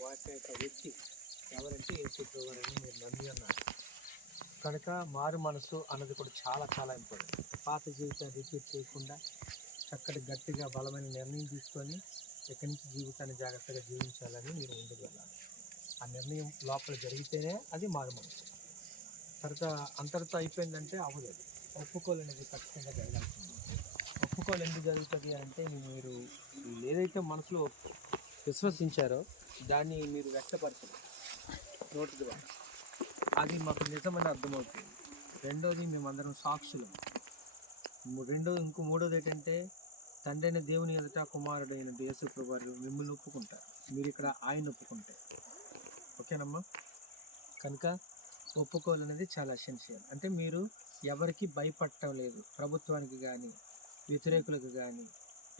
వాటి యొక్క వ్యక్తి ఎవరంటే యేసుప్రభు అని మీరు నమ్మి అన్నారు కనుక మారు మనసు అన్నది కూడా చాలా చాలా ఇంపార్టెంట్ పాత జీవితాన్ని రిపీట్ చేయకుండా చక్కటి గట్టిగా బలమైన నిర్ణయం తీసుకొని ఇక్కడి నుంచి జీవితాన్ని జాగ్రత్తగా జీవించాలని మీరు ముందుకు వెళ్ళాలి. ఆ నిర్ణయం లోపల జరిగితేనే అది మారు మనసు. తర్వాత అంతటితో అయిపోయిందంటే అవ్వదు ఒప్పుకోలేనిది ఖచ్చితంగా జరగాల్సింది. ఒప్పుకోలు ఎందుకు జరుగుతుంది అంటే మీరు ఏదైతే మనసులో విశ్వసించారో దాన్ని మీరు వ్యక్తపరచరు నోటి ద్వారా అది మాకు నిజమని అర్థమవుతుంది. రెండోది మేమందరం సాక్షులం. రెండో ఇంకో మూడోది ఏంటంటే తండ్రి అయిన దేవుని ఎదుట కుమారుడు అయిన యేసు వారు మిమ్మల్ని ఒప్పుకుంటారు. మీరు ఇక్కడ ఆయన ఒప్పుకుంటారు. ఓకేనమ్మా? కనుక ఒప్పుకోవాలనేది చాలా ఎసెన్షియల్ అంటే మీరు ఎవరికి భయపడటం లేదు. ప్రభుత్వానికి కానీ వ్యతిరేకులకు కానీ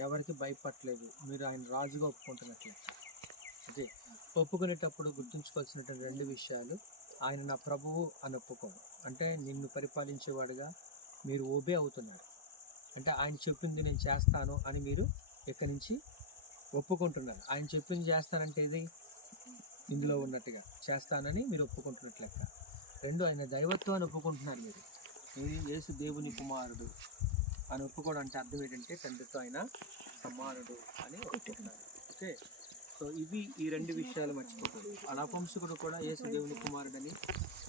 ఎవరికి భయపడలేదు మీరు ఆయన రాజుగా ఒప్పుకుంటున్నట్లయితే. అదే ఒప్పుకునేటప్పుడు గుర్తుంచుకోవాల్సినటువంటి రెండు విషయాలు. ఆయన నా ప్రభువు అని ఒప్పుకోవడం అంటే నిన్ను పరిపాలించేవాడుగా మీరు ఓబే అవుతున్నారు. అంటే ఆయన చెప్పింది నేను చేస్తాను అని మీరు ఇక్కడి నుంచి ఒప్పుకుంటున్నారు. ఆయన చెప్పింది చేస్తానంటే ఇది ఇందులో ఉన్నట్టుగా చేస్తానని మీరు ఒప్పుకుంటున్నట్లెక్క రెండు ఆయన దైవత్వాన్ని ఒప్పుకుంటున్నారు మీరు. ఇది యేసు దేవుని కుమారుడు. అని ఒప్పుకోవడం అంటే అర్థం ఏంటంటే తండ్రితో ఆయన సమానుడు అని ఒప్పుకుంటున్నారు ఓకే? సో ఇవి ఈ రెండు విషయాలు మర్చిపోకూడదు. అలాపంసకుడు కూడా యేసు దేవుని కుమారుడని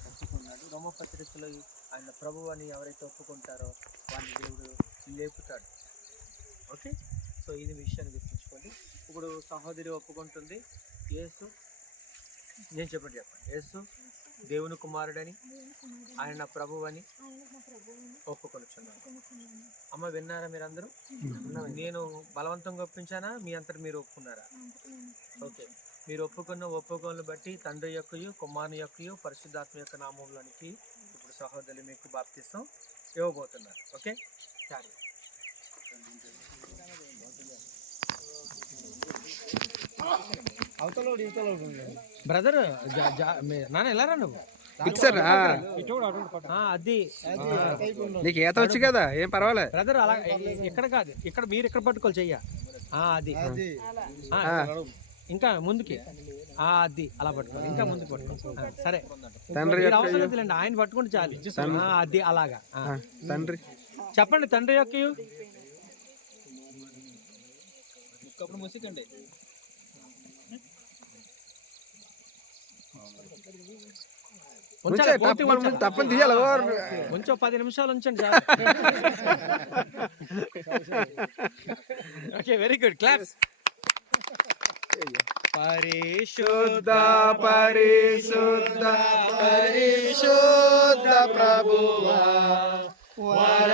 ఒప్పుకున్నాడు. రోమపత్రికలో ఆయన ప్రభు అని ఎవరైతే ఒప్పుకుంటారో వారిని దేవుడు లేపుతాడు. ఓకే? సో ఇది విషయాన్ని గుర్తుంచుకోండి. ఇప్పుడు సహోదరి ఒప్పుకుంటుంది. యేసు నేను చెప్పండి చెప్పండి. యేసు దేవుని కుమారుడని ఆయన నా ప్రభువు అని ఒప్పుకొనుచున్నాను అమ్మ విన్నారా మీరందరూ? నేను బలవంతంగా ఒప్పించానా? మీ అంతటి మీరు ఒప్పుకున్నారా? ఓకే. మీరు ఒప్పుకున్న ఒప్పుకోలను బట్టి తండ్రి యొక్కయు కుమారుని యొక్కయు పరిశుద్ధాత్మ యొక్క నామంలోనికి ఇప్పుడు సహోదరులు మీకు బాప్తిస్తాం ఇవ్వబోతున్నారు. ఓకే? సరే బ్రదర్ నాన్న ఎలా రా నువ్వు? అది. నీకు ఈత వచ్చు కదా? ఏం పర్వాలే. బ్రదర్ అలా ఇక్కడ కాదు. ఇక్కడ మీరు ఇక్కడ పట్టుకోవాలి చెయ్య. ఆ, అది. ఇంకా ముందుకి. ఆ, అది. అలా పట్టుకోవాలి ఇంకా ముందుకు పట్టుకోవాలి ఆ, సరే. తండ్రి అవసరం లేదండి ఆయన పట్టుకుంటే చాలు. ఆ, అది అలాగా. తండ్రి. చెప్పండి తండ్రి యొక్క ముసికండి. తప్పని తీయాలి. కొంచెం పది నిమిషాలు ఉంచండి చాలు ఓకే వెరీ గుడ్ క్లాప్స్ పరిశుద్ధ పరిశుద్ధ పరిశుద్ధ ప్రభువా వర